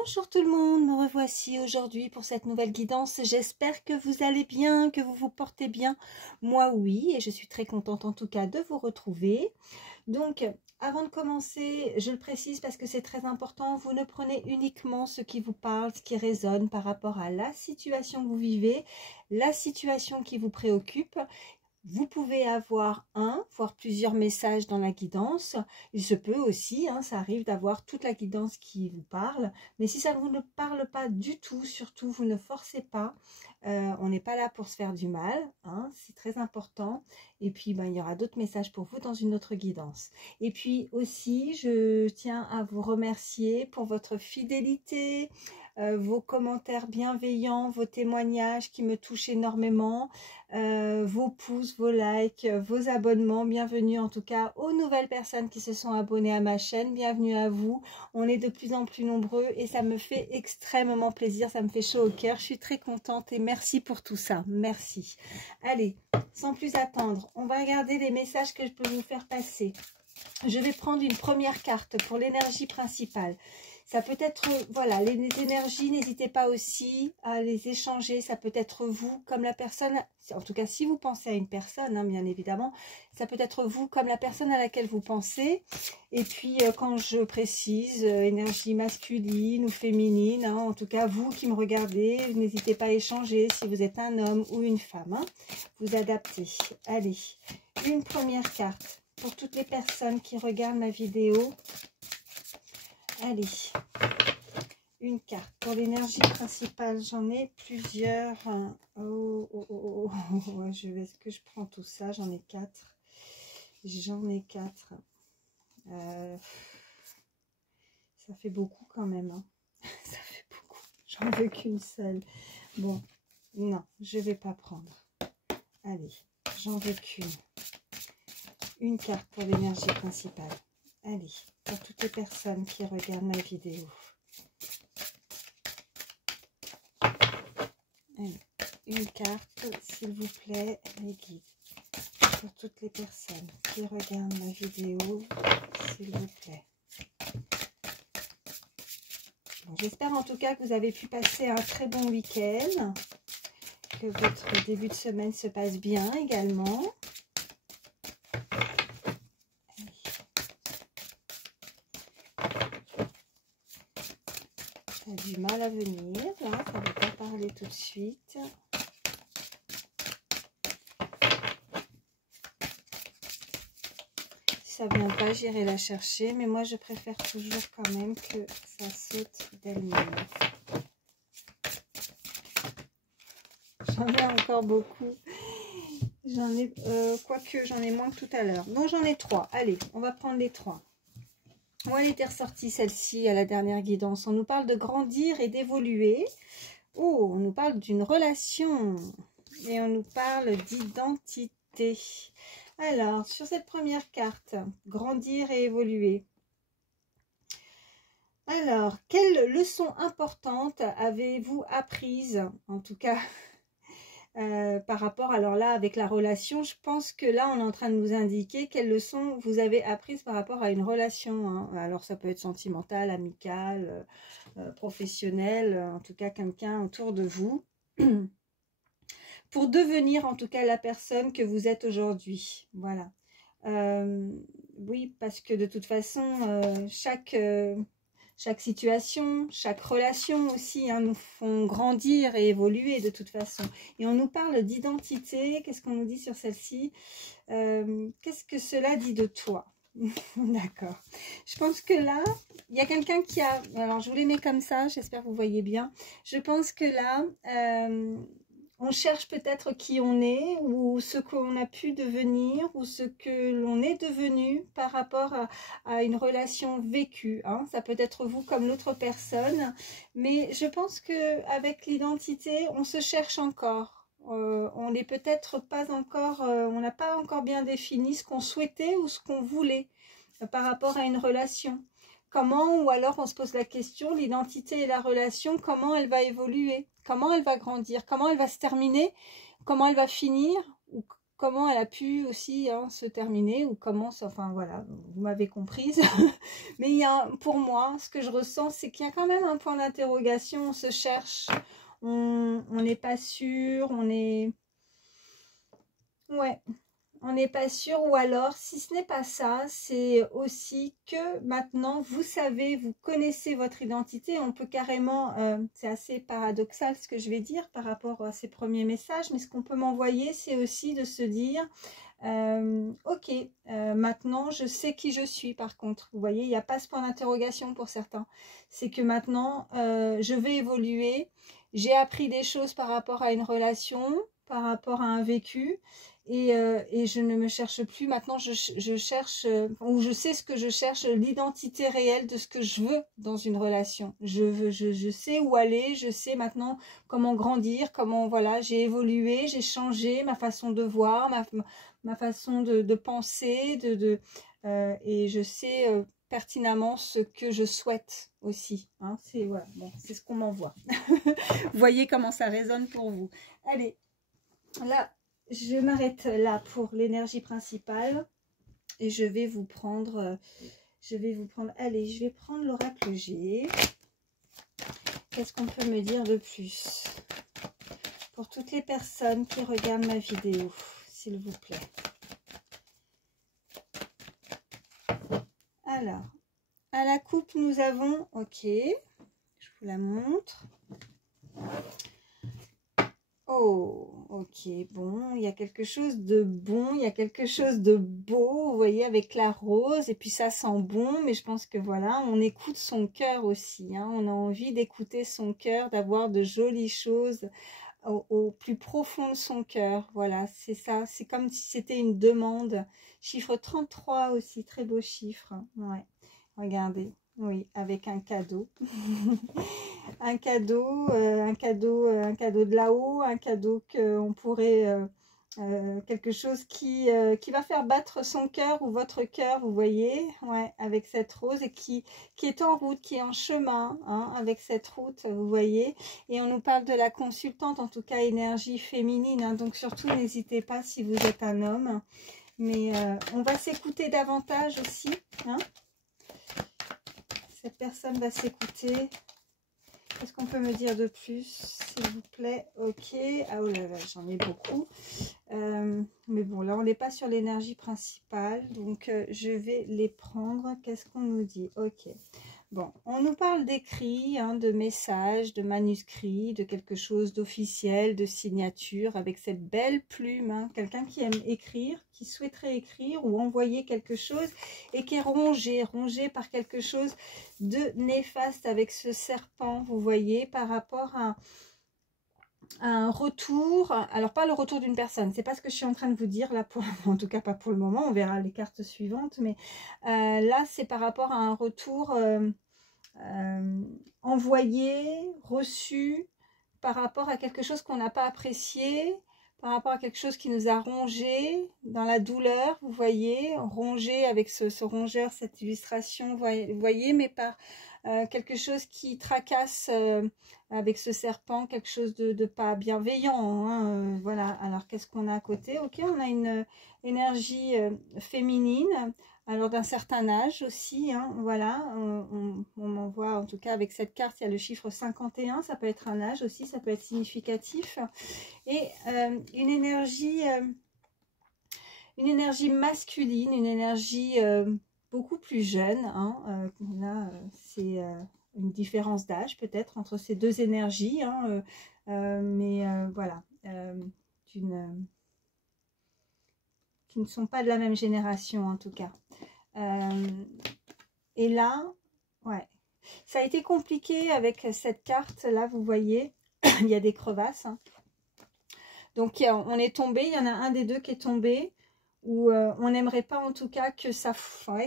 Bonjour tout le monde, me revoici aujourd'hui pour cette nouvelle guidance. J'espère que vous allez bien, que vous vous portez bien. Moi oui, et je suis très contente en tout cas de vous retrouver. Donc, avant de commencer, je le précise parce que c'est très important, vous ne prenez uniquement ce qui vous parle, ce qui résonne par rapport à la situation que vous vivez, la situation qui vous préoccupe. Vous pouvez avoir un, voire plusieurs messages dans la guidance. Il se peut aussi, ça arrive d'avoir toute la guidance qui vous parle. Mais si ça ne vous ne parle pas du tout, surtout, vous ne forcez pas. On n'est pas là pour se faire du mal, c'est très important. Et puis, il y aura d'autres messages pour vous dans une autre guidance. Et puis aussi, je tiens à vous remercier pour votre fidélité, vos commentaires bienveillants, vos témoignages qui me touchent énormément. Vos pouces, vos likes, vos abonnements. Bienvenue en tout cas aux nouvelles personnes qui se sont abonnées à ma chaîne. Bienvenue à vous. On est de plus en plus nombreux et ça me fait extrêmement plaisir. Ça me fait chaud au cœur. Je suis très contente et merci pour tout ça. Merci. Allez, sans plus attendre, on va regarder les messages que je peux vous faire passer. Je vais prendre une première carte pour l'énergie principale. Ça peut être, voilà, les énergies, n'hésitez pas aussi à les échanger. Ça peut être vous comme la personne, en tout cas si vous pensez à une personne, bien évidemment, ça peut être vous comme la personne à laquelle vous pensez. Et puis quand je précise énergie masculine ou féminine, en tout cas vous qui me regardez, n'hésitez pas à échanger si vous êtes un homme ou une femme. Vous adaptez. Allez, une première carte pour toutes les personnes qui regardent ma vidéo. Allez, une carte pour l'énergie principale. J'en ai plusieurs. Est-ce que je prends tout ça? J'en ai 4. J'en ai 4. Ça fait beaucoup quand même. Ça fait beaucoup. J'en veux qu'une seule. Bon, non, je vais pas prendre. Allez, j'en veux qu'une. Une carte pour l'énergie principale. Allez, pour toutes les personnes qui regardent ma vidéo. Allez, une carte, s'il vous plaît, les guides. Pour toutes les personnes qui regardent ma vidéo, s'il vous plaît. Bon, j'espère en tout cas que vous avez pu passer un très bon week-end. Que votre début de semaine se passe bien également. Du mal à venir, là, ça ne va pas parler tout de suite. Si ça ne vient pas, j'irai la chercher, mais moi je préfère toujours quand même que ça saute d'elle-même. J'en ai encore beaucoup. J'en ai, quoique j'en ai moins que tout à l'heure. Donc j'en ai 3. Allez, on va prendre les 3. Où elle était ressortie celle-ci à la dernière guidance? On nous parle de grandir et d'évoluer. Oh, on nous parle d'une relation. Et on nous parle d'identité. Alors, sur cette première carte, grandir et évoluer. Alors, quelles leçons importantes avez-vous apprises? En tout cas, par rapport, alors là, avec la relation, je pense que là, on est en train de nous indiquer quelles leçons vous avez apprises par rapport à une relation. Alors, ça peut être sentimental, amical, professionnel, en tout cas, quelqu'un autour de vous. Pour devenir, en tout cas, la personne que vous êtes aujourd'hui. Voilà. Oui, parce que de toute façon, chaque situation, chaque relation aussi nous font grandir et évoluer de toute façon. Et on nous parle d'identité. Qu'est-ce qu'on nous dit sur celle-ci? Qu'est-ce que cela dit de toi? D'accord. Je pense que là, il y a quelqu'un qui a... Alors, je vous les mets comme ça. J'espère que vous voyez bien. Je pense que là... on cherche peut-être qui on est ou ce qu'on a pu devenir ou ce que l'on est devenu par rapport à une relation vécue. Ça peut être vous comme l'autre personne, mais je pense qu'avec l'identité, on se cherche encore. On n'est peut-être pas encore, on n'a pas encore bien défini ce qu'on souhaitait ou ce qu'on voulait par rapport à une relation. Comment, ou alors on se pose la question, l'identité et la relation, comment elle va évoluer, comment elle va grandir, comment elle va se terminer, comment elle va finir, ou comment elle a pu aussi se terminer, ou comment, enfin voilà, vous m'avez comprise. Mais il y a, pour moi, ce que je ressens, c'est qu'il y a quand même un point d'interrogation, on se cherche, on n'est pas sûr, on est... Ouais, on n'est pas sûr, ou alors, si ce n'est pas ça, c'est aussi que maintenant, vous savez, vous connaissez votre identité. On peut carrément, c'est assez paradoxal ce que je vais dire par rapport à ces premiers messages, mais ce qu'on peut m'envoyer, c'est aussi de se dire, ok, maintenant, je sais qui je suis par contre. Vous voyez, il n'y a pas ce point d'interrogation pour certains. C'est que maintenant, je vais évoluer. J'ai appris des choses par rapport à une relation, par rapport à un vécu. Et je ne me cherche plus. Maintenant, je cherche, ou je sais ce que je cherche, l'identité réelle de ce que je veux dans une relation. Je sais où aller, je sais maintenant comment grandir, comment, voilà, j'ai évolué, j'ai changé ma façon de voir, ma façon de penser, et je sais pertinemment ce que je souhaite aussi. Hein, c'est voilà, bon, c'est ce qu'on m'envoie. Vous voyez comment ça résonne pour vous. Allez, là. Je m'arrête là pour l'énergie principale et je vais vous prendre, allez, je vais prendre l'oracle G. Qu'est-ce qu'on peut me dire de plus pour toutes les personnes qui regardent ma vidéo, s'il vous plaît. Alors, à la coupe, nous avons, ok, je vous la montre. Oh, ok, bon, il y a quelque chose de bon, il y a quelque chose de beau, vous voyez, avec la rose, et puis ça sent bon, mais je pense que voilà, on écoute son cœur aussi, hein, on a envie d'écouter son cœur, d'avoir de jolies choses au plus profond de son cœur, voilà, c'est ça, c'est comme si c'était une demande. Chiffre 33 aussi, très beau chiffre, ouais, regardez. Oui, avec un cadeau. Un cadeau de là-haut, un cadeau qu'on pourrait, quelque chose qui va faire battre son cœur ou votre cœur, vous voyez, ouais, avec cette rose, et qui est en route, qui est en chemin, hein, avec cette route, vous voyez. Et on nous parle de la consultante, en tout cas énergie féminine, hein, donc surtout n'hésitez pas si vous êtes un homme. Mais on va s'écouter davantage aussi, hein. Cette personne va s'écouter. Qu'est-ce qu'on peut me dire de plus, s'il vous plaît? Ok. Ah, oh là là, j'en ai beaucoup. Mais bon, là, on n'est pas sur l'énergie principale. Donc, je vais les prendre. Qu'est-ce qu'on nous dit? Ok. Bon, on nous parle d'écrits, hein, de messages, de manuscrits, de quelque chose d'officiel, de signature, avec cette belle plume. Hein, quelqu'un qui aime écrire, qui souhaiterait écrire ou envoyer quelque chose et qui est rongé par quelque chose de néfaste avec ce serpent, vous voyez, par rapport à un retour. Alors, pas le retour d'une personne, c'est pas ce que je suis en train de vous dire là, en tout cas pas pour le moment, on verra les cartes suivantes, mais là c'est par rapport à un retour envoyé, reçu, par rapport à quelque chose qu'on n'a pas apprécié, par rapport à quelque chose qui nous a rongé dans la douleur, vous voyez, rongé avec ce rongeur, cette illustration, vous voyez, mais par quelque chose qui tracasse avec ce serpent, quelque chose de pas bienveillant, hein, voilà. Alors qu'est-ce qu'on a à côté? Ok, on a une énergie féminine, alors d'un certain âge aussi, hein, voilà, on m'envoie, en tout cas avec cette carte, il y a le chiffre 51, ça peut être un âge aussi, ça peut être significatif, et une énergie masculine, une énergie beaucoup plus jeune, hein, là c'est une différence d'âge peut-être entre ces deux énergies, hein, mais voilà, qui ne sont pas de la même génération en tout cas. Et là, ouais, ça a été compliqué avec cette carte là, vous voyez, il y a des crevasses, hein. Donc on est tombé, il y en a un des deux qui est tombé, où on n'aimerait pas en tout cas que ça foire,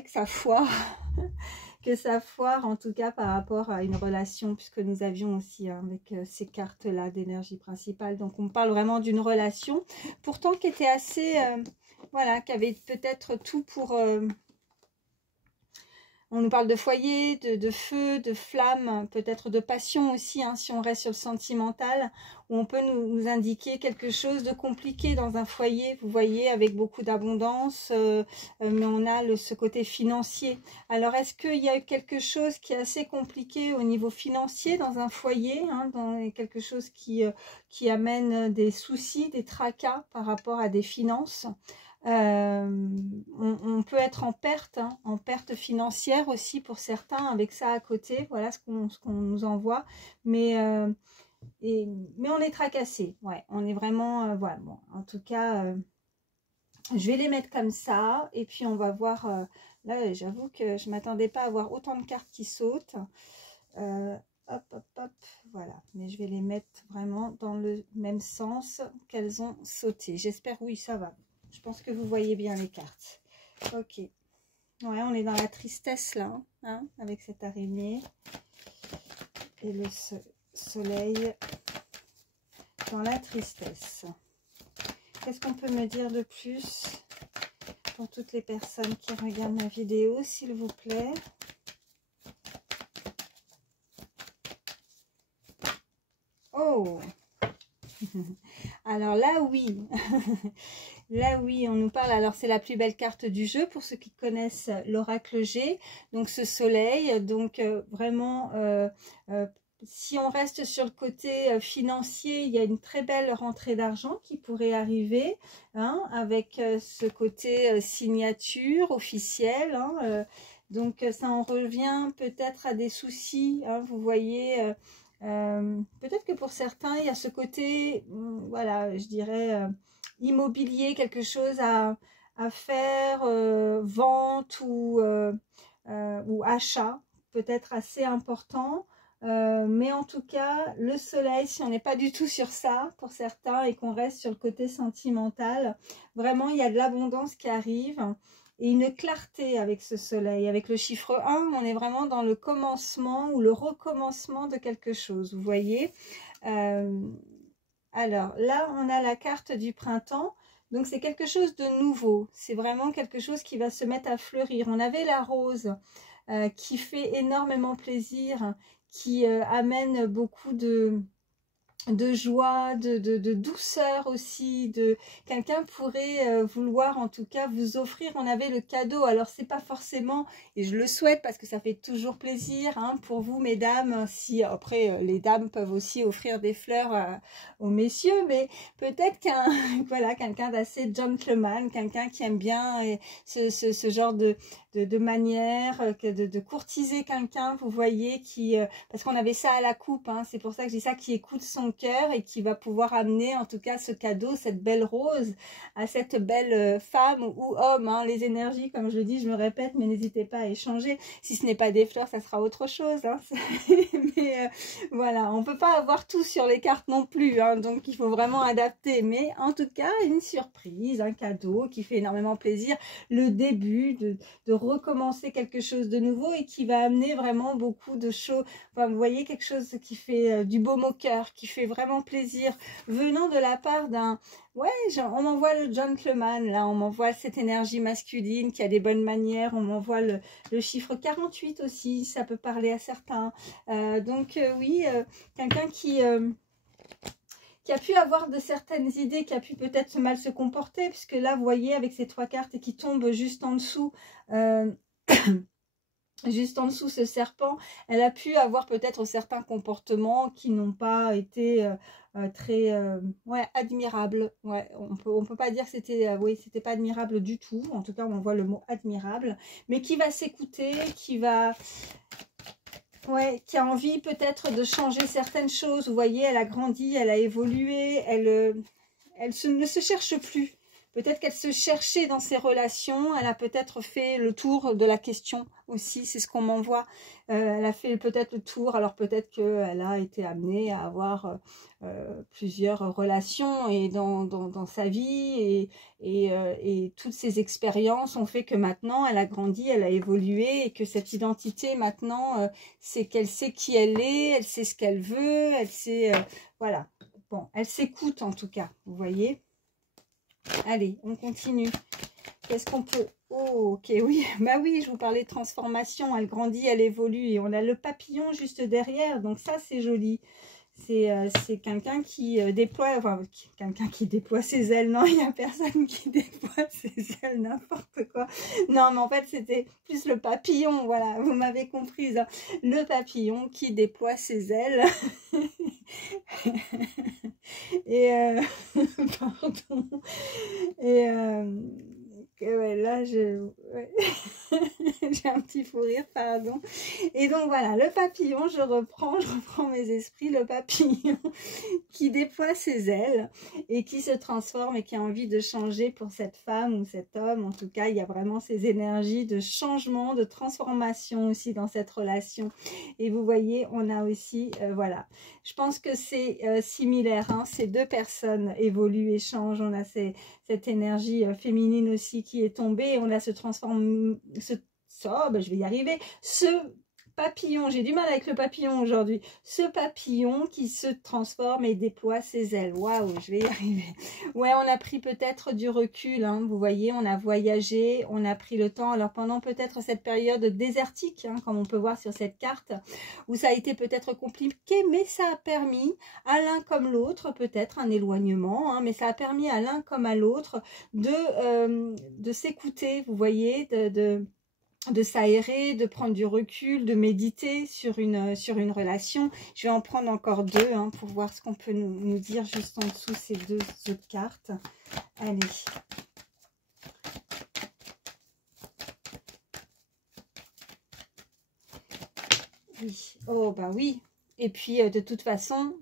que ça foire en tout cas par rapport à une relation, puisque nous avions aussi, hein, avec ces cartes là d'énergie principale, donc on parle vraiment d'une relation, pourtant qui était assez, voilà, qui avait peut-être tout pour... On nous parle de foyer, de feu, de flamme, peut-être de passion aussi, hein, si on reste sur le sentimental, où on peut nous indiquer quelque chose de compliqué dans un foyer, vous voyez, avec beaucoup d'abondance, mais on a ce côté financier. Alors, est-ce qu'il y a quelque chose qui est assez compliqué au niveau financier dans un foyer, hein, dans quelque chose qui amène des soucis, des tracas par rapport à des finances? On peut être en perte, hein, en perte financière aussi pour certains avec ça à côté. Voilà ce qu'on nous envoie. Mais on est tracassé. Ouais, on est vraiment... voilà, bon, en tout cas, je vais les mettre comme ça. Et puis, on va voir... là, j'avoue que je ne m'attendais pas à avoir autant de cartes qui sautent. Hop, hop, hop, voilà. Mais je vais les mettre vraiment dans le même sens qu'elles ont sauté. J'espère, oui, ça va. Je pense que vous voyez bien les cartes. Ok. Ouais, on est dans la tristesse là, hein, avec cette araignée. Et le soleil dans la tristesse. Qu'est-ce qu'on peut me dire de plus pour toutes les personnes qui regardent ma vidéo, s'il vous plaît? Oh! Alors là, oui. Là, oui, on nous parle. Alors, c'est la plus belle carte du jeu pour ceux qui connaissent l'oracle G. Donc, ce soleil. Donc, vraiment, si on reste sur le côté financier, il y a une très belle rentrée d'argent qui pourrait arriver, hein, avec ce côté signature officielle. Hein, donc, ça en revient peut-être à des soucis. Hein, vous voyez... peut-être que pour certains, il y a ce côté, voilà, je dirais, immobilier, quelque chose à faire, vente ou achat, peut-être assez important. Mais en tout cas, le soleil, si on n'est pas du tout sur ça, pour certains, et qu'on reste sur le côté sentimental, vraiment, il y a de l'abondance qui arrive. Et une clarté avec ce soleil. Avec le chiffre 1, on est vraiment dans le commencement ou le recommencement de quelque chose, vous voyez. Alors là, on a la carte du printemps. Donc, c'est quelque chose de nouveau. C'est vraiment quelque chose qui va se mettre à fleurir. On avait la rose qui fait énormément plaisir, qui amène beaucoup de joie, de douceur aussi, de quelqu'un pourrait vouloir en tout cas vous offrir. On avait le cadeau, alors c'est pas forcément, et je le souhaite parce que ça fait toujours plaisir, hein, pour vous mesdames, si après les dames peuvent aussi offrir des fleurs aux messieurs, mais peut-être qu'un voilà, quelqu'un d'assez gentleman, quelqu'un qui aime bien ce genre de manière, de courtiser quelqu'un, vous voyez, qui parce qu'on avait ça à la coupe, hein, c'est pour ça que je dis ça, qui écoute son cœur et qui va pouvoir amener en tout cas ce cadeau, cette belle rose à cette belle femme ou homme, hein, les énergies, comme je le dis, je me répète, mais n'hésitez pas à échanger. Si ce n'est pas des fleurs, ça sera autre chose, hein. Mais voilà, on peut pas avoir tout sur les cartes non plus, hein, donc il faut vraiment adapter, mais en tout cas une surprise, un cadeau qui fait énormément plaisir, le début de recommencer quelque chose de nouveau et qui va amener vraiment beaucoup de choses. Enfin, vous voyez, quelque chose qui fait du baume au cœur, qui fait vraiment plaisir, venant de la part d'un... Ouais, on m'envoie le gentleman, là, on m'envoie cette énergie masculine qui a des bonnes manières, on m'envoie le chiffre 48 aussi, ça peut parler à certains. Donc, oui, quelqu'un qui a pu avoir de certaines idées, qui a pu peut-être mal se comporter, puisque là, vous voyez, avec ces trois cartes qui tombent juste en dessous, juste en dessous ce serpent, elle a pu avoir peut-être certains comportements qui n'ont pas été très ouais, admirables. Ouais, on peut pas dire que c'était oui, c'était pas admirable du tout. En tout cas, on voit le mot admirable, mais qui va s'écouter, qui va... Ouais, qui a envie peut-être de changer certaines choses. Vous voyez, elle a grandi, elle a évolué, elle ne se cherche plus. Peut-être qu'elle se cherchait dans ses relations, elle a peut-être fait le tour de la question aussi, c'est ce qu'on m'envoie. Elle a fait peut-être le tour, alors peut-être qu'elle a été amenée à avoir plusieurs relations et dans sa vie, et toutes ces expériences ont fait que maintenant elle a grandi, elle a évolué, et que cette identité maintenant, c'est qu'elle sait qui elle est, elle sait ce qu'elle veut, elle sait, voilà, bon, elle s'écoute en tout cas, vous voyez. Allez, on continue. Qu'est-ce qu'on peut Oh, ok, oui, bah oui, je vous parlais de transformation, elle grandit, elle évolue, et on a le papillon juste derrière, donc ça c'est joli. C'est quelqu'un qui déploie, enfin, quelqu'un qui déploie ses ailes, non, il n'y a personne qui déploie ses ailes, n'importe quoi. Non, mais en fait, c'était plus le papillon, voilà, vous m'avez comprise, hein. Le papillon qui déploie ses ailes. Et, pardon, et ouais, là, ouais. J'ai un petit fou rire, pardon. Et donc voilà, le papillon, je reprends mes esprits, le papillon qui déploie ses ailes et qui se transforme et qui a envie de changer pour cette femme ou cet homme. En tout cas, il y a vraiment ces énergies de changement, de transformation aussi dans cette relation. Et vous voyez, on a aussi, voilà, je pense que c'est similaire, hein, ces deux personnes évoluent et changent. On a cette énergie féminine aussi qui est tombée, on a se transforme, je vais y arriver, ce papillon, j'ai du mal avec le papillon aujourd'hui, ce papillon qui se transforme et déploie ses ailes. Waouh, je vais y arriver. Ouais, on a pris peut-être du recul, hein, vous voyez, on a voyagé, on a pris le temps. Alors pendant peut-être cette période désertique, hein, comme on peut voir sur cette carte, où ça a été peut-être compliqué, mais ça a permis à l'un comme l'autre, peut-être un éloignement, hein, mais ça a permis à l'un comme à l'autre de s'écouter, vous voyez, de s'aérer, de prendre du recul, de méditer sur une relation. Je vais en prendre encore deux, hein, pour voir ce qu'on peut nous dire juste en dessous ces deux autres cartes. Allez. Oui, oh bah oui. Et puis de toute façon,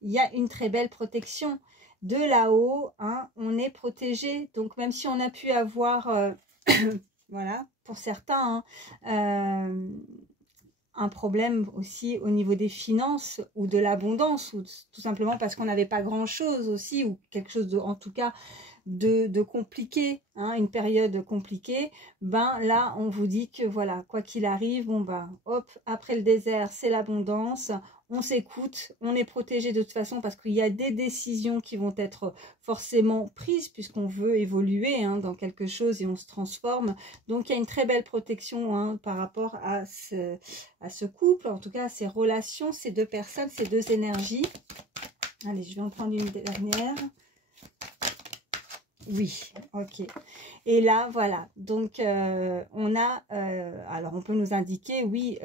il y a une très belle protection. De là-haut, hein, on est protégé. Donc même si on a pu avoir... voilà, pour certains, hein, un problème aussi au niveau des finances ou de l'abondance, ou tout simplement parce qu'on n'avait pas grand-chose aussi, ou quelque chose de, en tout cas, de compliqué, hein, une période compliquée, ben là on vous dit que voilà, quoi qu'il arrive, bon ben hop, après le désert c'est l'abondance, on s'écoute, on est protégé de toute façon parce qu'il y a des décisions qui vont être forcément prises puisqu'on veut évoluer, hein, dans quelque chose et on se transforme, donc il y a une très belle protection, hein, par rapport à ce couple, en tout cas à ces relations, ces deux personnes, ces deux énergies. Allez, je vais en prendre une dernière. Oui, ok. Et là, voilà. Donc, on a... alors, on peut nous indiquer, oui,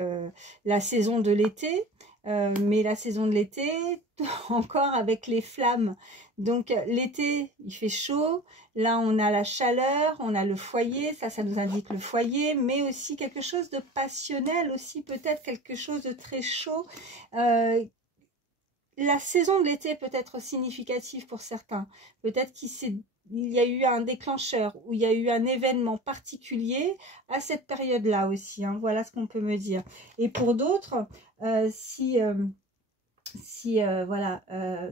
la saison de l'été. Mais la saison de l'été, encore avec les flammes. Donc, l'été, il fait chaud. Là, on a la chaleur, on a le foyer. Ça nous indique le foyer. Mais aussi quelque chose de passionnel aussi. Peut-être quelque chose de très chaud. La saison de l'été peut être significative pour certains. Peut-être qu'il y a eu un déclencheur ou il y a eu un événement particulier à cette période-là aussi, hein. Voilà ce qu'on peut me dire. Et pour d'autres, voilà,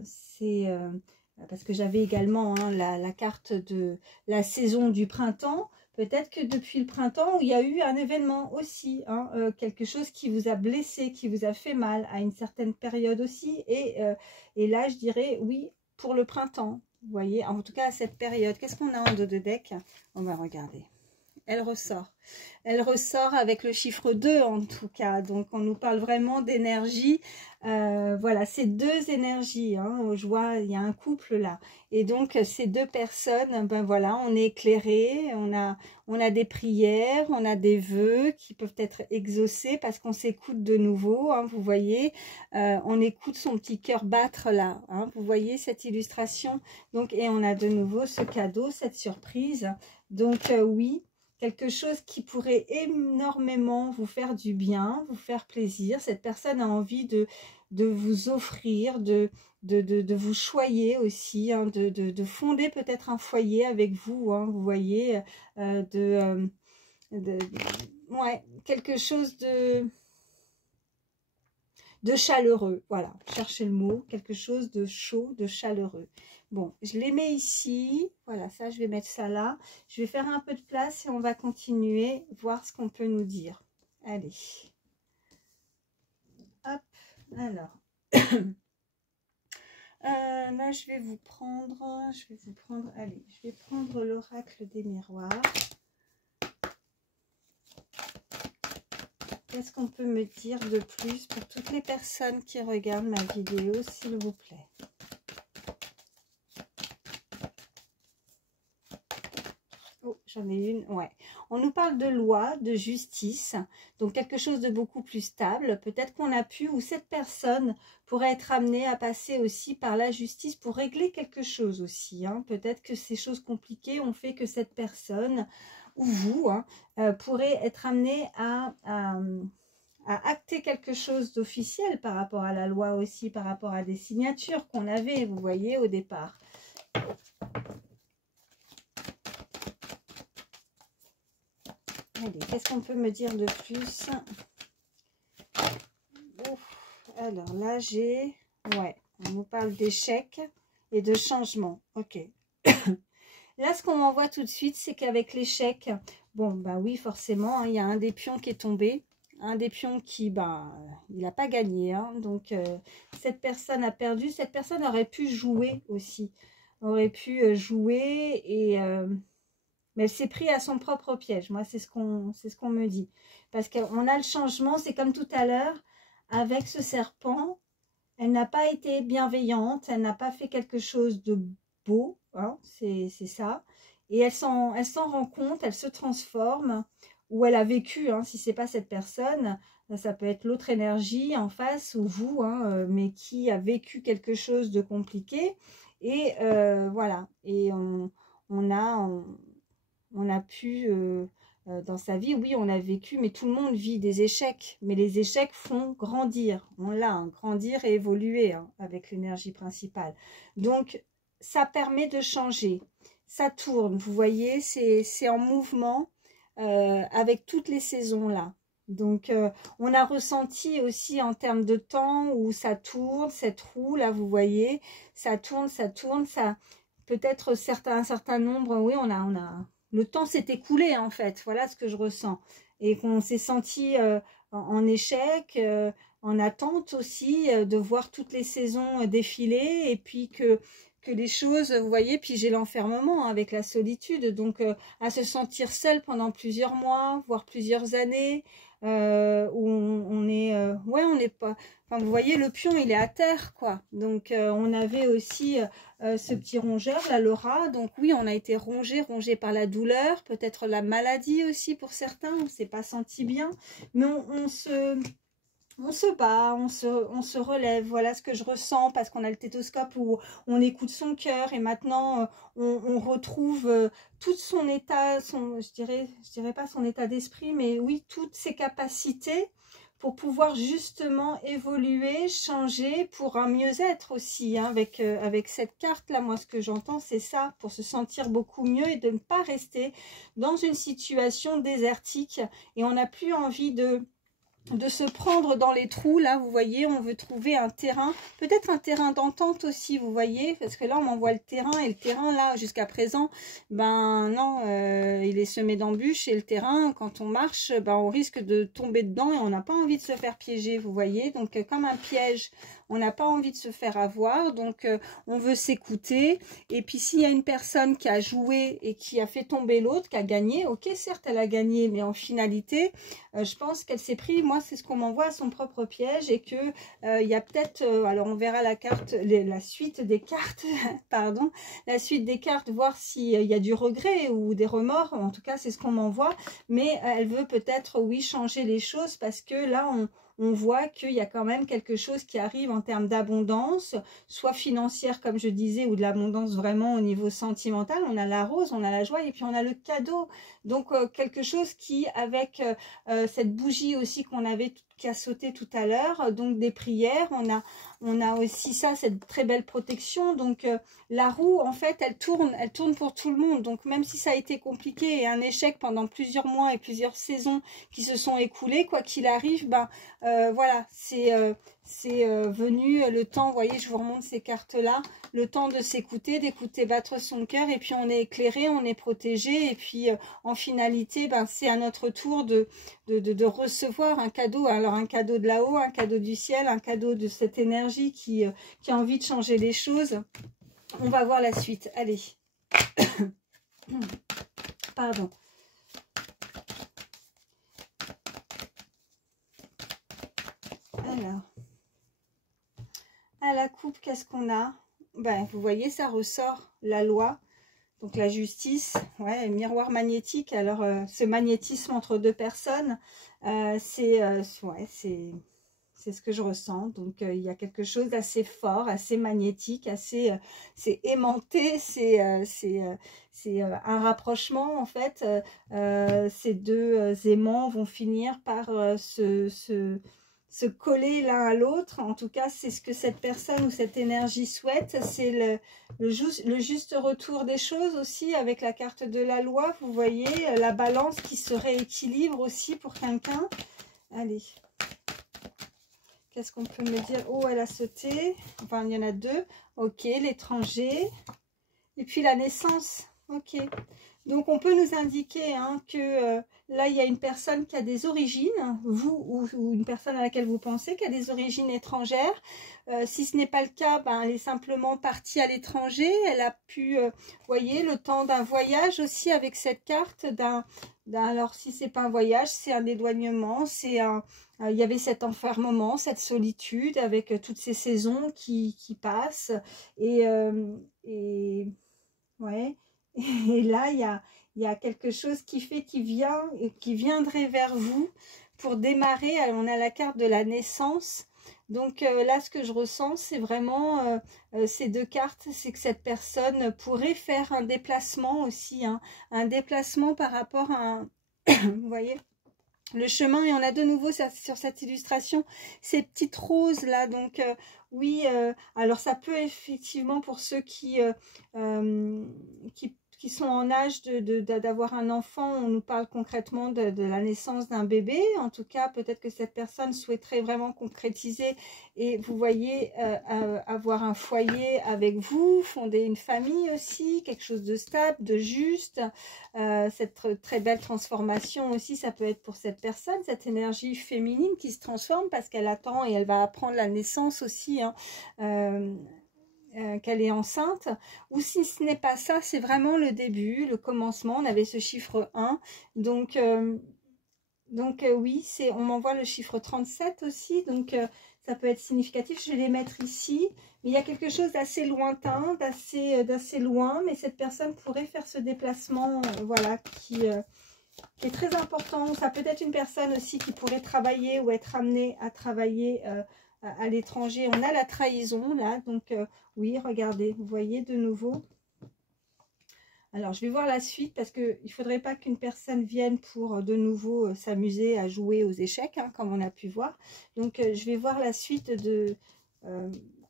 c'est... parce que j'avais également, hein, la carte de la saison du printemps. Peut-être que depuis le printemps, il y a eu un événement aussi, hein, quelque chose qui vous a blessé, qui vous a fait mal à une certaine période aussi. Et là, je dirais oui pour le printemps. Vous voyez, en tout cas à cette période. Qu'est-ce qu'on a en dos de deck? On va regarder. Elle ressort. Elle ressort avec le chiffre 2 en tout cas. Donc on nous parle vraiment d'énergie. Voilà, ces deux énergies, hein. Je vois, il y a un couple là. Et donc ces deux personnes, ben voilà, on est éclairé, on a des prières, on a des vœux qui peuvent être exaucés parce qu'on s'écoute de nouveau, hein, vous voyez. On écoute son petit cœur battre là, hein, vous voyez cette illustration. Donc, et on a de nouveau ce cadeau, cette surprise. Donc oui, quelque chose qui pourrait énormément vous faire du bien, vous faire plaisir. Cette personne a envie de vous offrir, de vous choyer aussi, hein, de fonder peut-être un foyer avec vous, hein, vous voyez, ouais, quelque chose de chaleureux, voilà, cherchez le mot, quelque chose de chaud, de chaleureux. Bon, je les mets ici, voilà, ça, je vais mettre ça là. Je vais faire un peu de place et on va continuer, voir ce qu'on peut nous dire. Allez. Hop, alors. Là, je vais vous prendre, allez, je vais prendre l'oracle des miroirs. qu'est-ce qu'on peut me dire de plus pour toutes les personnes qui regardent ma vidéo, s'il vous plaît? Oh, j'en ai une, ouais. On nous parle de loi, de justice, donc quelque chose de beaucoup plus stable. Peut-être qu'on a pu, ou cette personne pourrait être amenée à passer aussi par la justice pour régler quelque chose aussi. Hein. Peut-être que ces choses compliquées ont fait que cette personne, ou vous, hein, pourrait être amené à acter quelque chose d'officiel par rapport à la loi aussi, par rapport à des signatures qu'on avait, vous voyez, au départ. Allez, qu'est-ce qu'on peut me dire de plus? Ouf, alors là, j'ai... Ouais, on nous parle d'échecs et de changement. Ok. Là, ce qu'on m'envoie tout de suite, c'est qu'avec l'échec, bon, bah oui, forcément, hein, il y a un des pions qui est tombé. Un des pions qui, bah, il n'a pas gagné. Hein, donc, cette personne a perdu. Cette personne aurait pu jouer aussi. Aurait pu jouer et... mais elle s'est pris à son propre piège. Moi, c'est ce qu'on me dit. Parce qu'on a le changement, c'est comme tout à l'heure, avec ce serpent, elle n'a pas été bienveillante, elle n'a pas fait quelque chose de beau, hein, c'est ça. Et elle s'en rend compte, elle se transforme, ou elle a vécu, hein, si ce n'est pas cette personne, ça peut être l'autre énergie en face, ou vous, hein, mais qui a vécu quelque chose de compliqué. Et voilà, et on a pu, dans sa vie, oui, on a vécu, mais tout le monde vit des échecs. Mais les échecs font grandir. On l'a, hein, grandir et évoluer hein, avec l'énergie principale. Donc, ça permet de changer. Ça tourne, vous voyez, c'est en mouvement avec toutes les saisons là. Donc, on a ressenti aussi en termes de temps où ça tourne, cette roue là, vous voyez, ça tourne, ça peut-être un certain nombre, oui, le temps s'est écoulé en fait, voilà ce que je ressens. Et qu'on s'est senti en échec, en attente aussi, de voir toutes les saisons défiler et puis que les choses, vous voyez, puis j'ai l'enfermement avec la solitude, donc à se sentir seul pendant plusieurs mois, voire plusieurs années, où on est, ouais, on n'est pas, enfin vous voyez, le pion il est à terre, quoi. Donc on avait aussi ce petit rongeur, là, le rat, donc oui, on a été rongé par la douleur, peut-être la maladie aussi pour certains, on ne s'est pas senti bien, mais on se bat, on se relève, voilà ce que je ressens parce qu'on a le stéthoscope où on écoute son cœur et maintenant on retrouve tout son état, je dirais pas son état d'esprit, mais oui, toutes ses capacités pour pouvoir justement évoluer, changer pour un mieux-être aussi, hein, avec cette carte-là, moi ce que j'entends c'est ça, pour se sentir beaucoup mieux et de ne pas rester dans une situation désertique et on n'a plus envie de se prendre dans les trous, là, vous voyez, on veut trouver un terrain, peut-être un terrain d'entente aussi, vous voyez, parce que là, on m'envoie le terrain, et le terrain, là, jusqu'à présent, ben non, il est semé d'embûches, et le terrain, quand on marche, ben on risque de tomber dedans, et on n'a pas envie de se faire piéger, vous voyez, donc comme un piège, on n'a pas envie de se faire avoir, donc on veut s'écouter, et puis s'il y a une personne qui a joué, et qui a fait tomber l'autre, qui a gagné, ok, certes, elle a gagné, mais en finalité, je pense qu'elle s'est pris, moi c'est ce qu'on m'envoie, à son propre piège et que il y a peut-être, alors on verra la carte, la suite des cartes, pardon, la suite des cartes, voir s'il y a du regret ou des remords, en tout cas c'est ce qu'on m'envoie, mais elle veut peut-être, oui, changer les choses parce que là on voit qu'il y a quand même quelque chose qui arrive en termes d'abondance, soit financière comme je disais, ou de l'abondance vraiment au niveau sentimental. On a la rose, on a la joie et puis on a le cadeau. Donc quelque chose qui, avec cette bougie aussi qu'on avait, qui a sauté tout à l'heure, donc des prières, on a aussi ça, cette très belle protection. Donc la roue, en fait, elle tourne pour tout le monde. Donc même si ça a été compliqué et un échec pendant plusieurs mois et plusieurs saisons qui se sont écoulées, quoi qu'il arrive, ben voilà, c'est venu le temps, vous voyez, je vous remonte ces cartes-là, le temps de s'écouter, d'écouter battre son cœur, et puis on est éclairé, on est protégé, et puis en finalité, ben, c'est à notre tour de recevoir un cadeau, alors un cadeau de là-haut, un cadeau du ciel, un cadeau de cette énergie qui a envie de changer les choses. On va voir la suite, allez. Pardon. Alors, à la coupe, qu'est-ce qu'on a? Ben, vous voyez, ça ressort la loi. Donc la justice, ouais, miroir magnétique. Alors ce magnétisme entre deux personnes, ouais, c'est ce que je ressens. Donc il y a quelque chose d'assez fort, assez magnétique, assez c'est aimanté, c'est un rapprochement en fait. Ces deux aimants vont finir par se coller l'un à l'autre. En tout cas, c'est ce que cette personne ou cette énergie souhaite. C'est le juste retour des choses aussi avec la carte de la loi. Vous voyez, la balance qui se rééquilibre aussi pour quelqu'un. Allez. Qu'est-ce qu'on peut me dire? Oh, elle a sauté. Enfin, il y en a deux. Ok, l'étranger. Et puis la naissance. Ok. Donc, on peut nous indiquer hein, que là, il y a une personne qui a des origines, vous ou une personne à laquelle vous pensez, qui a des origines étrangères. Si ce n'est pas le cas, ben, elle est simplement partie à l'étranger. Elle a pu, voyez, le temps d'un voyage aussi avec cette carte. Alors, si ce n'est pas un voyage, c'est un éloignement. Il y avait cet enfermement, cette solitude avec toutes ces saisons qui passent. Et ouais. Et là, il y a quelque chose qui fait qui viendrait vers vous pour démarrer. Alors, on a la carte de la naissance. Donc là, ce que je ressens, c'est vraiment ces deux cartes, c'est que cette personne pourrait faire un déplacement aussi, hein, un déplacement par rapport à un... Vous voyez le chemin, et on a de nouveau ça, sur cette illustration ces petites roses là, donc oui, alors ça peut effectivement pour ceux qui sont en âge d'avoir un enfant, on nous parle concrètement de la naissance d'un bébé. En tout cas, peut-être que cette personne souhaiterait vraiment concrétiser et vous voyez avoir un foyer avec vous, fonder une famille aussi, quelque chose de stable, de juste. Cette très belle transformation aussi, ça peut être pour cette personne, cette énergie féminine qui se transforme parce qu'elle attend et elle va apprendre la naissance aussi, hein, qu'elle est enceinte, ou si ce n'est pas ça, c'est vraiment le début, le commencement. On avait ce chiffre 1, donc oui, on m'envoie le chiffre 37 aussi, donc ça peut être significatif. Je vais les mettre ici, mais il y a quelque chose d'assez lointain, d'assez loin, mais cette personne pourrait faire ce déplacement, voilà, qui est très important. Ça peut être une personne aussi qui pourrait travailler ou être amenée à travailler à l'étranger. On a la trahison là, donc oui, regardez, vous voyez de nouveau. Alors, je vais voir la suite parce qu'il ne faudrait pas qu'une personne vienne pour de nouveau s'amuser à jouer aux échecs, hein, comme on a pu voir. Donc, je vais voir la suite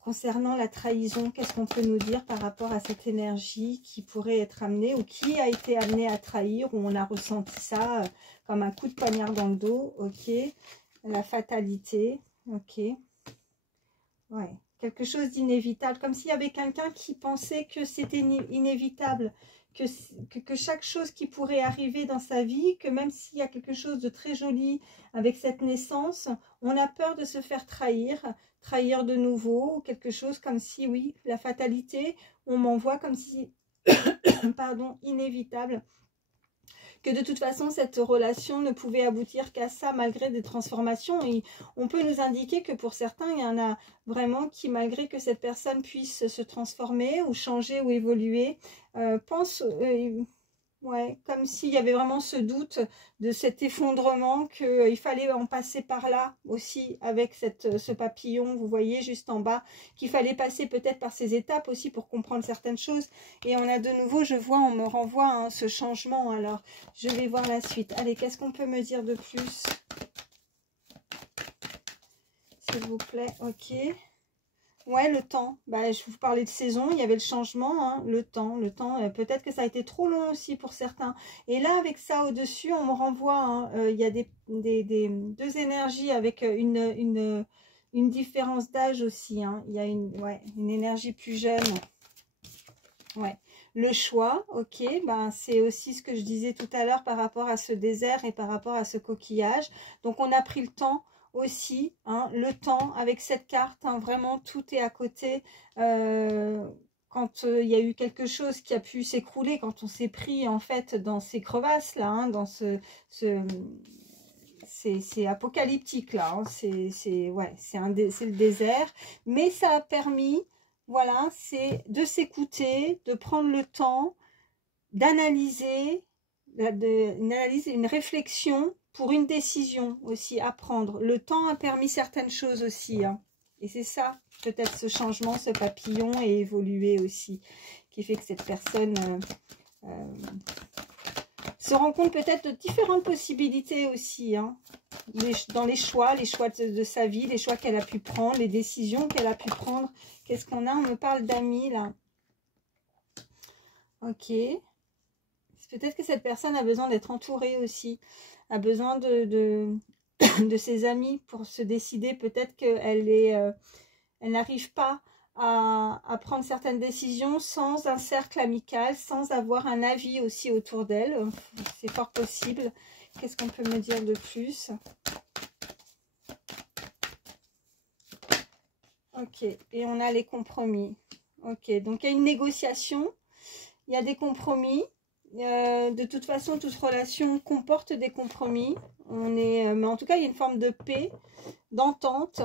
concernant la trahison. Qu'est-ce qu'on peut nous dire par rapport à cette énergie qui pourrait être amenée ou qui a été amenée à trahir, où on a ressenti ça comme un coup de poignard dans le dos. Ok. La fatalité. Ok. Ouais. Quelque chose d'inévitable. Comme s'il y avait quelqu'un qui pensait que c'était inévitable. Que chaque chose qui pourrait arriver dans sa vie, que même s'il y a quelque chose de très joli avec cette naissance, on a peur de se faire trahir de nouveau, ou quelque chose comme si, oui, la fatalité, on m'envoie comme si, pardon, inévitable, que de toute façon cette relation ne pouvait aboutir qu'à ça malgré des transformations. Et on peut nous indiquer que pour certains, il y en a vraiment qui, malgré que cette personne puisse se transformer ou changer ou évoluer, ouais, comme s'il y avait vraiment ce doute de cet effondrement, qu'il fallait en passer par là aussi avec ce papillon, vous voyez, juste en bas, qu'il fallait passer peut-être par ces étapes aussi pour comprendre certaines choses. Et on a de nouveau, je vois, on me renvoie hein, ce changement. Alors, je vais voir la suite. Allez, qu'est-ce qu'on peut me dire de plus? S'il vous plaît, ok. Ouais, le temps. Bah, je vous parlais de saison, il y avait le changement, hein, le temps. Peut-être que ça a été trop long aussi pour certains. Et là, avec ça au-dessus, on me renvoie, hein, il y a deux énergies avec une différence d'âge aussi. Hein. Il y a une énergie plus jeune. Ouais. Le choix, ok, ben, c'est aussi ce que je disais tout à l'heure par rapport à ce désert et par rapport à ce coquillage. Donc, on a pris le temps aussi, hein, le temps avec cette carte, hein, vraiment tout est à côté. Quand il y a eu quelque chose qui a pu s'écrouler, quand on s'est pris en fait dans ces crevasses là, hein, dans ces c'est apocalyptique là, hein. Ouais, c'est le désert, mais ça a permis, voilà, c'est de s'écouter, de prendre le temps, d'analyser, une analyse, une réflexion pour une décision aussi à prendre. Le temps a permis certaines choses aussi, hein. Et c'est ça, peut-être ce changement, ce papillon est évolué aussi, qui fait que cette personne se rend compte peut-être de différentes possibilités aussi, hein, dans les choix de sa vie, les choix qu'elle a pu prendre, les décisions qu'elle a pu prendre. Qu'est-ce qu'on a? On me parle d'amis là. Ok. Peut-être que cette personne a besoin d'être entourée aussi, a besoin de ses amis pour se décider. Peut-être qu'elle elle n'arrive pas à prendre certaines décisions sans un cercle amical, sans avoir un avis aussi autour d'elle. C'est fort possible. Qu'est-ce qu'on peut me dire de plus? Ok, et on a les compromis. Ok, donc il y a une négociation, il y a des compromis. De toute façon, toute relation comporte des compromis. Mais en tout cas, il y a une forme de paix, d'entente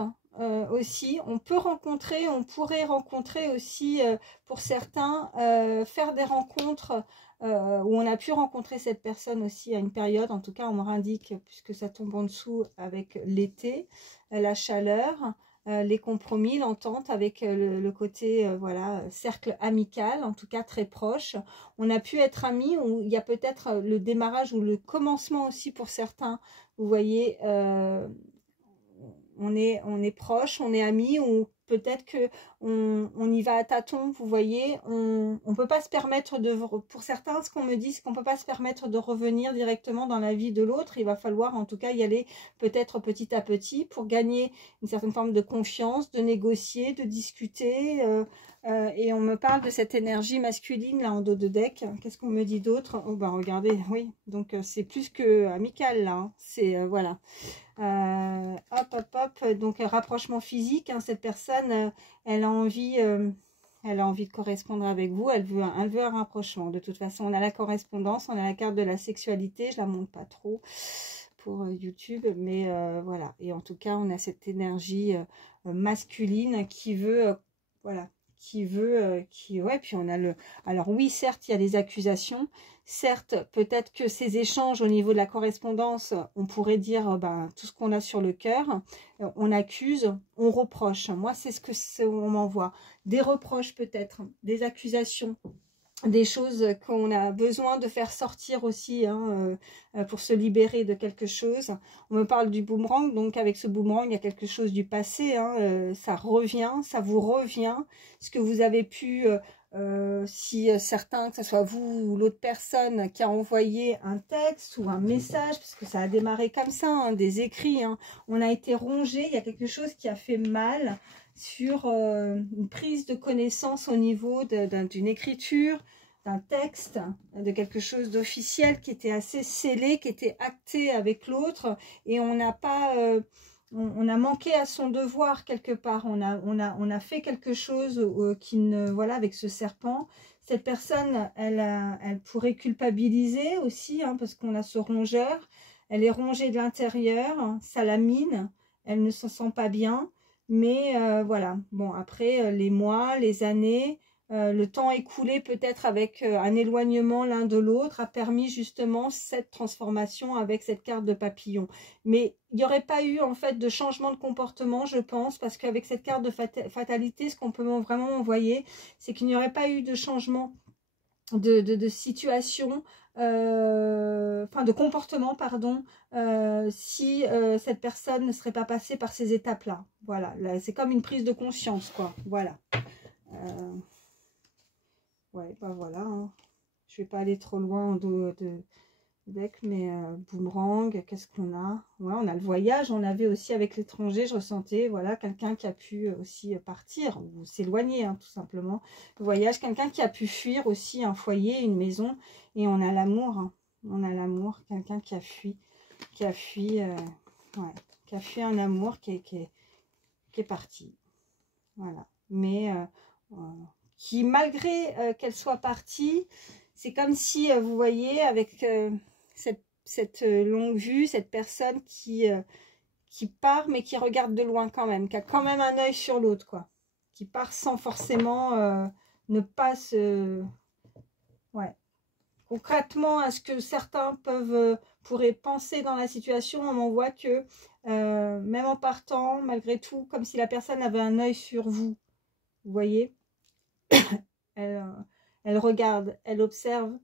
aussi. On pourrait rencontrer aussi, pour certains, faire des rencontres où on a pu rencontrer cette personne aussi à une période. En tout cas, on me indique, puisque ça tombe en dessous avec l'été, la chaleur. Les compromis, l'entente avec le côté voilà, cercle amical, en tout cas très proche. On a pu être amis, ou il y a peut-être le démarrage ou le commencement aussi pour certains. Vous voyez, on est proche, on est amis, ou peut-être que on y va à tâtons, vous voyez, on peut pas se permettre pour certains, ce qu'on me dit, c'est qu'on peut pas se permettre de revenir directement dans la vie de l'autre. Il va falloir en tout cas y aller peut-être petit à petit pour gagner une certaine forme de confiance, de négocier, de discuter. Et on me parle de cette énergie masculine là en dos de deck. Qu'est-ce qu'on me dit d'autre? Oh bah regardez, oui, donc c'est plus que amical là, hein. C'est voilà. Donc rapprochement physique, hein, cette personne, elle a envie de correspondre avec vous, elle veut un rapprochement. De toute façon, on a la correspondance, on a la carte de la sexualité, je la montre pas trop pour YouTube, mais voilà. Et en tout cas, on a cette énergie masculine qui veut, voilà, ouais, puis on a alors oui, certes, il y a des accusations, certes, peut-être que ces échanges au niveau de la correspondance, on pourrait dire tout ce qu'on a sur le cœur, on accuse, on reproche. Moi, c'est ce que on m'envoie, des reproches peut-être, des accusations, des choses qu'on a besoin de faire sortir aussi, hein, pour se libérer de quelque chose. On me parle du boomerang, donc avec ce boomerang, il y a quelque chose du passé, hein, ça revient, ça vous revient, ce que vous avez pu, si certains, que ce soit vous ou l'autre personne qui a envoyé un texte ou un message, parce que ça a démarré comme ça, hein, des écrits, hein, on a été rongé, il y a quelque chose qui a fait mal, sur une prise de connaissance au niveau d'une écriture, d'un texte, de quelque chose d'officiel qui était assez scellé, qui était acté avec l'autre, et on n'a pas, on a manqué à son devoir quelque part, on a fait quelque chose qui ne, voilà, avec ce serpent. Cette personne, elle pourrait culpabiliser aussi, hein, parce qu'on a ce rongeur, elle est rongée de l'intérieur, ça la mine, elle ne se sent pas bien. Mais voilà, bon, après les mois, les années, le temps écoulé peut-être avec un éloignement l'un de l'autre a permis justement cette transformation avec cette carte de papillon. Mais il n'y aurait pas eu en fait de changement de comportement, je pense, parce qu'avec cette carte de fatalité, ce qu'on peut vraiment envoyer, c'est qu'il n'y aurait pas eu de changement de situation, enfin de comportement, pardon, si cette personne ne serait pas passée par ces étapes-là. Voilà, c'est comme une prise de conscience, quoi. Voilà. Ouais, bah voilà, hein. Je vais pas aller trop loin de deck, mais boomerang, qu'est-ce qu'on a? Ouais, on a le voyage, on avait aussi avec l'étranger, je ressentais, voilà, quelqu'un qui a pu aussi partir ou s'éloigner, hein, tout simplement. Le voyage, quelqu'un qui a pu fuir aussi un foyer, une maison, et on a l'amour, hein. On a l'amour, quelqu'un qui a fui, ouais, qui a fui un amour qui est parti, voilà. Mais qui, malgré qu'elle soit partie, c'est comme si, vous voyez, avec cette longue vue, cette personne qui part mais qui regarde de loin quand même, qui a quand même un œil sur l'autre, quoi. Qui part sans forcément ne pas se... Ouais. Concrètement, à ce que certains pourraient penser dans la situation, on m'envoie que même en partant, malgré tout, comme si la personne avait un œil sur vous. Vous voyez, elle regarde, elle observe,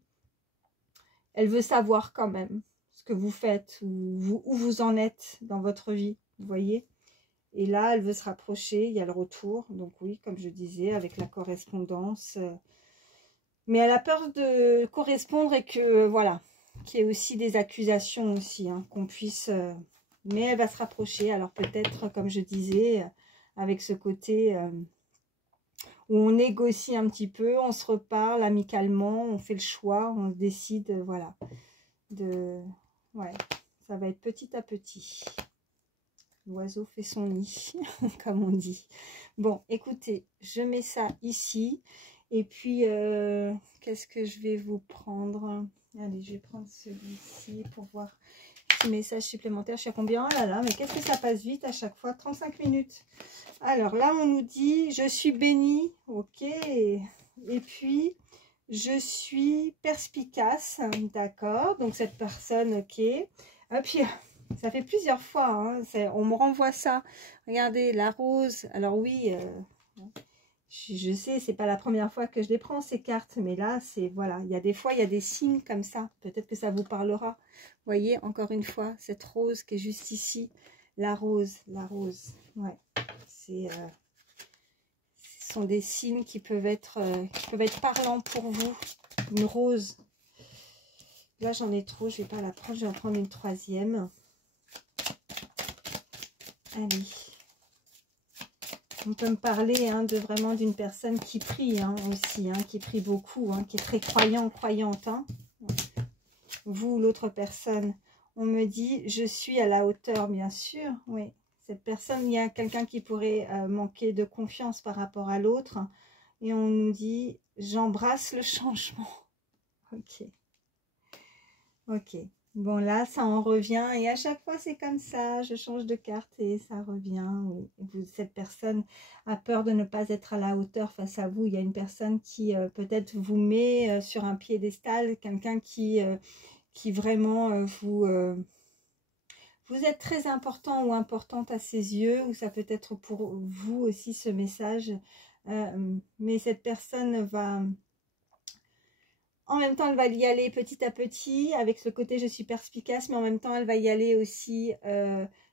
elle veut savoir quand même ce que vous faites, où vous en êtes dans votre vie, vous voyez. Et là, elle veut se rapprocher, il y a le retour. Donc oui, comme je disais, avec la correspondance. Mais elle a peur de correspondre et que, voilà, qu'il y ait aussi des accusations aussi, hein, qu'on puisse... mais elle va se rapprocher. Alors peut-être, comme je disais, avec ce côté où on négocie un petit peu, on se reparle amicalement, on fait le choix, on décide, voilà. Ouais, ça va être petit à petit. L'oiseau fait son nid, comme on dit. Bon, écoutez, je mets ça ici. Et puis, qu'est-ce que je vais vous prendre? Allez, je vais prendre celui-ci pour voir petit message supplémentaire. Je suis à combien? Oh là là, mais qu'est-ce que ça passe vite à chaque fois? 35 minutes. Alors là, on nous dit, je suis bénie. Ok. Et puis, je suis perspicace. D'accord. Donc, cette personne, ok. Et puis... ça fait plusieurs fois, hein, on me renvoie ça. Regardez, la rose. Alors oui, je sais, c'est pas la première fois que je les prends, ces cartes. Mais là, c'est, voilà, il y a des fois, il y a des signes comme ça. Peut-être que ça vous parlera. Vous voyez, encore une fois, cette rose qui est juste ici. La rose, ouais. Ce sont des signes qui peuvent être parlants pour vous. Une rose. Là, j'en ai trop, je vais pas la prendre. Je vais en prendre une troisième. Allez, on peut me parler hein, vraiment d'une personne qui prie hein, aussi, hein, qui prie beaucoup, hein, qui est très croyante. Hein. Vous, l'autre personne, on me dit, je suis à la hauteur, bien sûr. Oui, cette personne, il y a quelqu'un qui pourrait manquer de confiance par rapport à l'autre. Et on nous dit, j'embrasse le changement. Ok. Ok. Bon, là, ça en revient. Et à chaque fois, c'est comme ça. Je change de carte et ça revient. Oui. Cette personne a peur de ne pas être à la hauteur face à vous. Il y a une personne qui peut-être vous met sur un piédestal. Quelqu'un qui vraiment vous êtes très important ou importante à ses yeux. Ou ça peut être pour vous aussi ce message. Mais cette personne va... En même temps, elle va y aller petit à petit, avec ce côté je suis perspicace, mais en même temps, elle va y aller aussi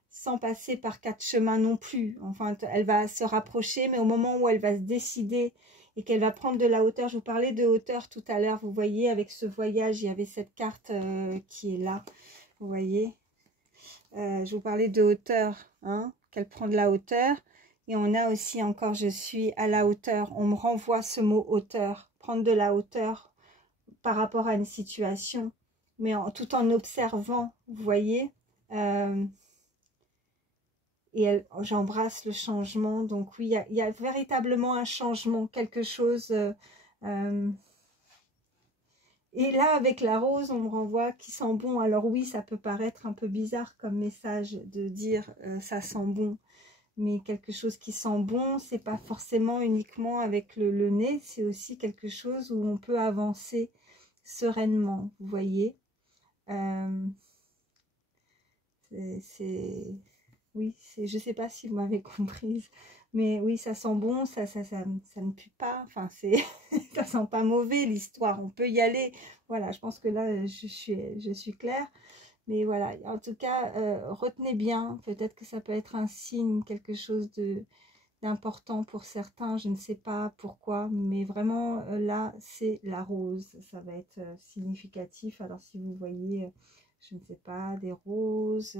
sans passer par 4 chemins non plus. Enfin, elle va se rapprocher, mais au moment où elle va se décider et qu'elle va prendre de la hauteur, je vous parlais de hauteur tout à l'heure, vous voyez, avec ce voyage, il y avait cette carte qui est là, vous voyez. Je vous parlais de hauteur, hein, qu'elle prend de la hauteur. Et on a aussi encore, je suis à la hauteur. On me renvoie ce mot hauteur, prendre de la hauteur par rapport à une situation, mais tout en observant, vous voyez. Et j'embrasse le changement. Donc oui, il y a véritablement un changement, quelque chose. Et là, avec la rose, on me renvoie qui sent bon. Alors oui, ça peut paraître un peu bizarre comme message de dire ça sent bon. Mais quelque chose qui sent bon, c'est pas forcément uniquement avec le nez, c'est aussi quelque chose où on peut avancer sereinement, vous voyez. Oui, je sais pas si vous m'avez comprise, mais oui, ça sent bon, ça ne pue pas, enfin, ça sent pas mauvais l'histoire, on peut y aller. Voilà, je pense que là, je suis claire. Mais voilà, en tout cas, retenez bien, peut-être que ça peut être un signe, quelque chose d'important pour certains, je ne sais pas pourquoi, mais vraiment là, c'est la rose, ça va être significatif. Alors si vous voyez, je ne sais pas, des roses,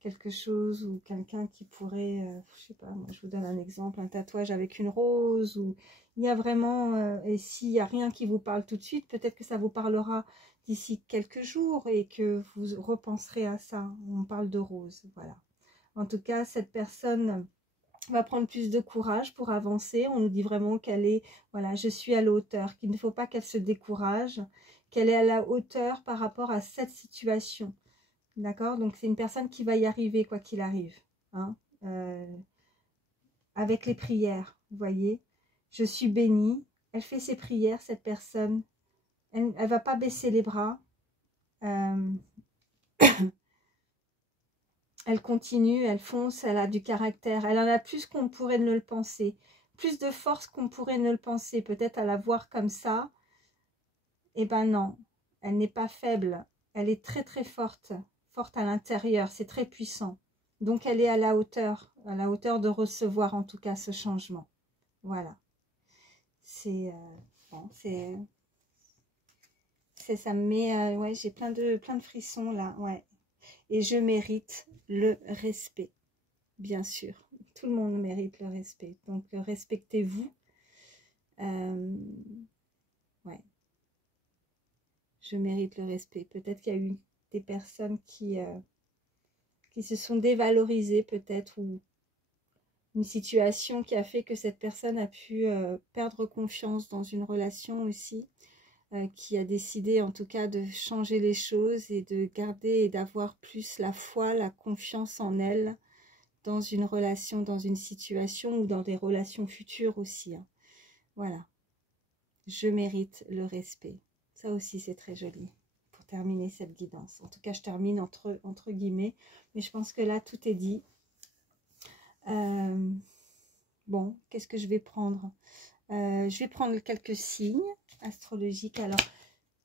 quelque chose ou quelqu'un qui pourrait, je sais pas, moi je vous donne un exemple, un tatouage avec une rose, ou il y a vraiment, et s'il n'y a rien qui vous parle tout de suite, peut-être que ça vous parlera d'ici quelques jours et que vous repenserez à ça. On parle de rose, voilà. En tout cas, cette personne va prendre plus de courage pour avancer. On nous dit vraiment qu'elle est, voilà, je suis à la hauteur, qu'il ne faut pas qu'elle se décourage, qu'elle est à la hauteur par rapport à cette situation. D'accord? Donc, c'est une personne qui va y arriver, quoi qu'il arrive. Hein, avec les prières, vous voyez. Je suis bénie. Elle fait ses prières, cette personne. Elle ne va pas baisser les bras. Elle continue, elle fonce, elle a du caractère. Elle en a plus qu'on pourrait ne le penser. Plus de force qu'on pourrait ne le penser. Peut-être à la voir comme ça. Eh ben non, elle n'est pas faible. Elle est très très forte. Forte à l'intérieur, c'est très puissant. Donc elle est à la hauteur de recevoir en tout cas ce changement. Voilà. C'est bon, ça me met ouais, j'ai plein de frissons là, ouais. Et je mérite le respect, bien sûr. Tout le monde mérite le respect. Donc respectez-vous. Ouais. Je mérite le respect. Peut-être qu'il y a eu des personnes qui se sont dévalorisées peut-être, ou une situation qui a fait que cette personne a pu perdre confiance dans une relation aussi, qui a décidé en tout cas de changer les choses et de garder et d'avoir plus la foi, la confiance en elle dans une relation, dans une situation ou dans des relations futures aussi. Hein. Voilà. Je mérite le respect. Ça aussi c'est très joli pour terminer cette guidance. En tout cas je termine entre guillemets, mais je pense que là tout est dit. Bon, qu'est-ce que je vais prendre? Je vais prendre quelques signes astrologiques. Alors,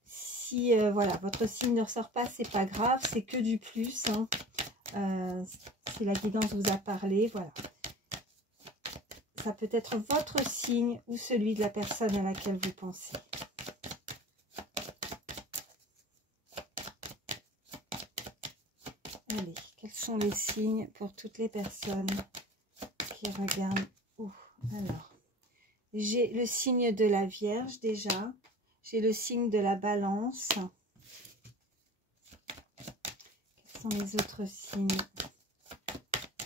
si voilà, votre signe ne ressort pas, c'est pas grave, c'est que du plus. Hein. Si la guidance vous a parlé, voilà. Ça peut être votre signe ou celui de la personne à laquelle vous pensez. Allez, quels sont les signes pour toutes les personnes qui regardent? Alors, j'ai le signe de la Vierge déjà. J'ai le signe de la Balance. Quels sont les autres signes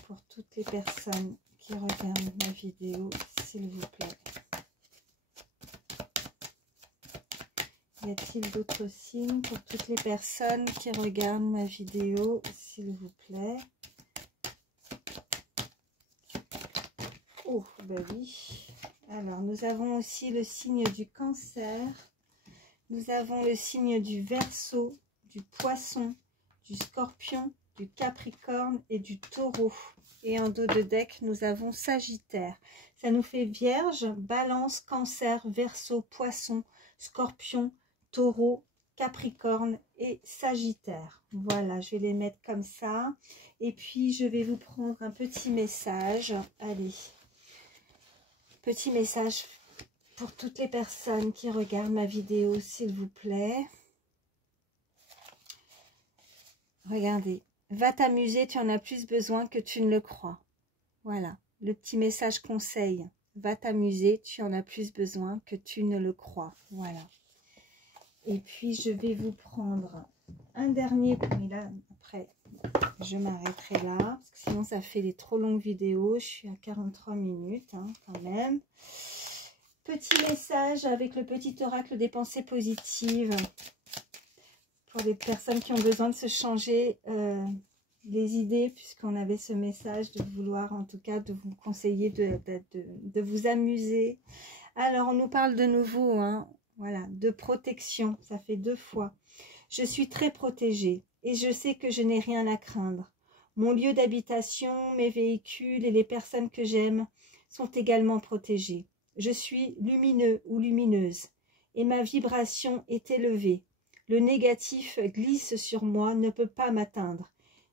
pour toutes les personnes qui regardent ma vidéo, s'il vous plaît? Y a-t-il d'autres signes pour toutes les personnes qui regardent ma vidéo, s'il vous plaît? Oh, ben oui. Alors, nous avons aussi le signe du Cancer. Nous avons le signe du Verseau, du Poisson, du Scorpion, du Capricorne et du Taureau. Et en dos de deck, nous avons Sagittaire. Ça nous fait Vierge, Balance, Cancer, Verseau, Poisson, Scorpion, Taureau, Capricorne et Sagittaire. Voilà, je vais les mettre comme ça. Et puis, je vais vous prendre un petit message. Allez, petit message pour toutes les personnes qui regardent ma vidéo, s'il vous plaît. Regardez. Va t'amuser, tu en as plus besoin que tu ne le crois. Voilà, le petit message conseil. Va t'amuser, tu en as plus besoin que tu ne le crois. Voilà. Et puis, je vais vous prendre un dernier. Mais là, après, je m'arrêterai là. Parce que sinon, ça fait des trop longues vidéos. Je suis à 43 minutes, hein, quand même. Petit message avec le petit oracle des pensées positives. Pour les personnes qui ont besoin de se changer les idées, puisqu'on avait ce message de vouloir, en tout cas, de vous conseiller de vous amuser. Alors, on nous parle de nouveau, hein, voilà, de protection, ça fait 2 fois. Je suis très protégée et je sais que je n'ai rien à craindre. Mon lieu d'habitation, mes véhicules et les personnes que j'aime sont également protégés. Je suis lumineux ou lumineuse et ma vibration est élevée. Le négatif glisse sur moi, ne peut pas m'atteindre,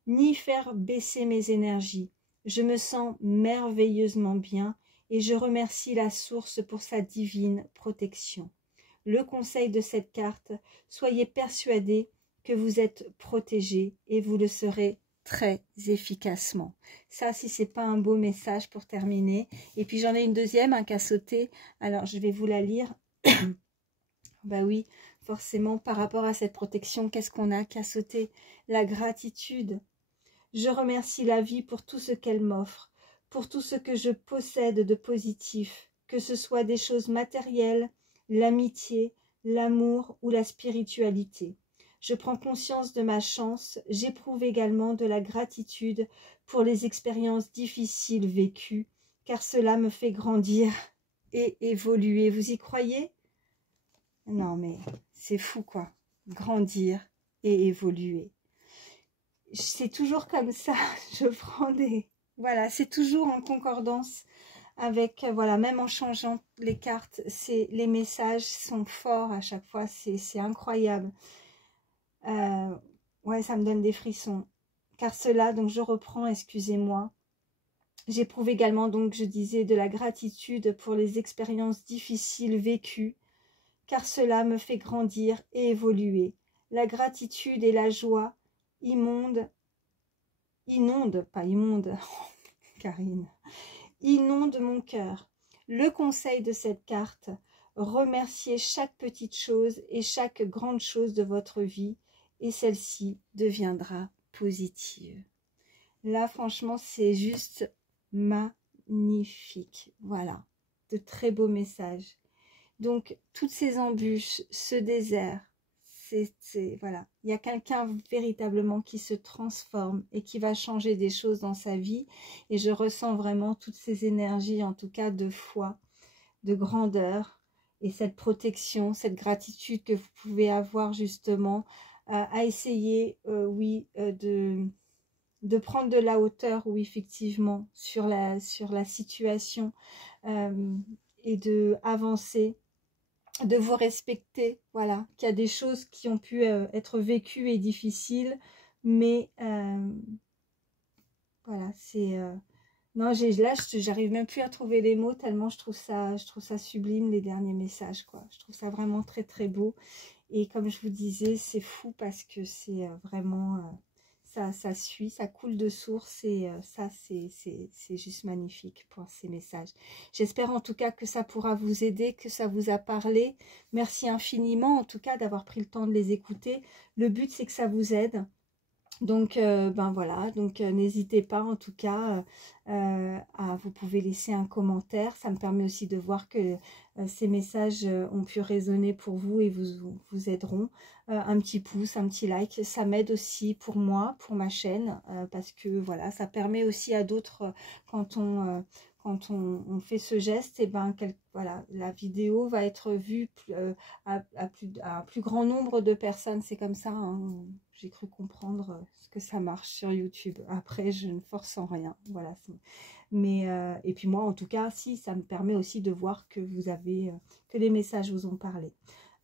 ni faire baisser mes énergies. Je me sens merveilleusement bien et je remercie la source pour sa divine protection. Le conseil de cette carte, soyez persuadés que vous êtes protégés et vous le serez très efficacement. Ça, si c'est pas un beau message pour terminer. Et puis j'en ai une deuxième, un qui a sauté. Alors je vais vous la lire. Bah oui, forcément, par rapport à cette protection, qu'est-ce qu'on a qu'à sauter? La gratitude. Je remercie la vie pour tout ce qu'elle m'offre, pour tout ce que je possède de positif, que ce soit des choses matérielles, l'amitié, l'amour ou la spiritualité. Je prends conscience de ma chance. J'éprouve également de la gratitude pour les expériences difficiles vécues, car cela me fait grandir et évoluer. Vous y croyez? Non, mais c'est fou, quoi. Grandir et évoluer. C'est toujours comme ça. Je prends des... Voilà, c'est toujours en concordance avec, voilà, même en changeant les cartes, les messages sont forts à chaque fois, c'est incroyable. Ouais, ça me donne des frissons. Car cela, donc je reprends, excusez-moi. J'éprouve également, donc je disais, de la gratitude pour les expériences difficiles vécues, car cela me fait grandir et évoluer. La gratitude et la joie inondent, pas immonde, Karine, inonde mon cœur. Le conseil de cette carte, remerciez chaque petite chose et chaque grande chose de votre vie et celle-ci deviendra positive. Là, franchement, c'est juste magnifique. Voilà, de très beaux messages. Donc, toutes ces embûches, ce désert, voilà, il y a quelqu'un véritablement qui se transforme et qui va changer des choses dans sa vie. Et je ressens vraiment toutes ces énergies, en tout cas de foi, de grandeur et cette protection, cette gratitude que vous pouvez avoir justement à essayer, oui, de prendre de la hauteur, oui, effectivement, sur la situation et de avancer, de vous respecter, voilà, qu'il y a des choses qui ont pu être vécues et difficiles, mais voilà, c'est... non, là, j'arrive même plus à trouver les mots, tellement je trouve ça sublime, les derniers messages, quoi. Je trouve ça vraiment très, très beau. Et comme je vous disais, c'est fou parce que c'est vraiment... ça suit, ça coule de source et ça, c'est juste magnifique pour ces messages. J'espère en tout cas que ça pourra vous aider, que ça vous a parlé. Merci infiniment en tout cas d'avoir pris le temps de les écouter. Le but, c'est que ça vous aide. Donc, ben voilà, donc n'hésitez pas en tout cas vous pouvez laisser un commentaire. Ça me permet aussi de voir que ces messages ont pu résonner pour vous et vous aideront. Un petit pouce, un petit like, ça m'aide aussi pour moi, pour ma chaîne, parce que voilà, ça permet aussi à d'autres, quand on fait ce geste, et ben voilà, la vidéo va être vue à un plus grand nombre de personnes. C'est comme ça, hein. J'ai cru comprendre que ça marche sur YouTube. Après, je ne force en rien. Voilà. Mais et puis moi, en tout cas, si ça me permet aussi de voir que vous avez que les messages vous ont parlé.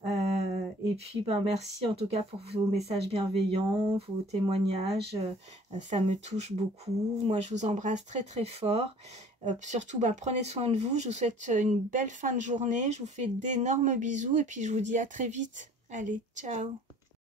Et puis ben merci en tout cas pour vos messages bienveillants, vos témoignages, ça me touche beaucoup. Moi je vous embrasse très très fort, surtout ben, prenez soin de vous. Je vous souhaite une belle fin de journée, je vous fais d'énormes bisous et puis je vous dis à très vite. Allez, ciao.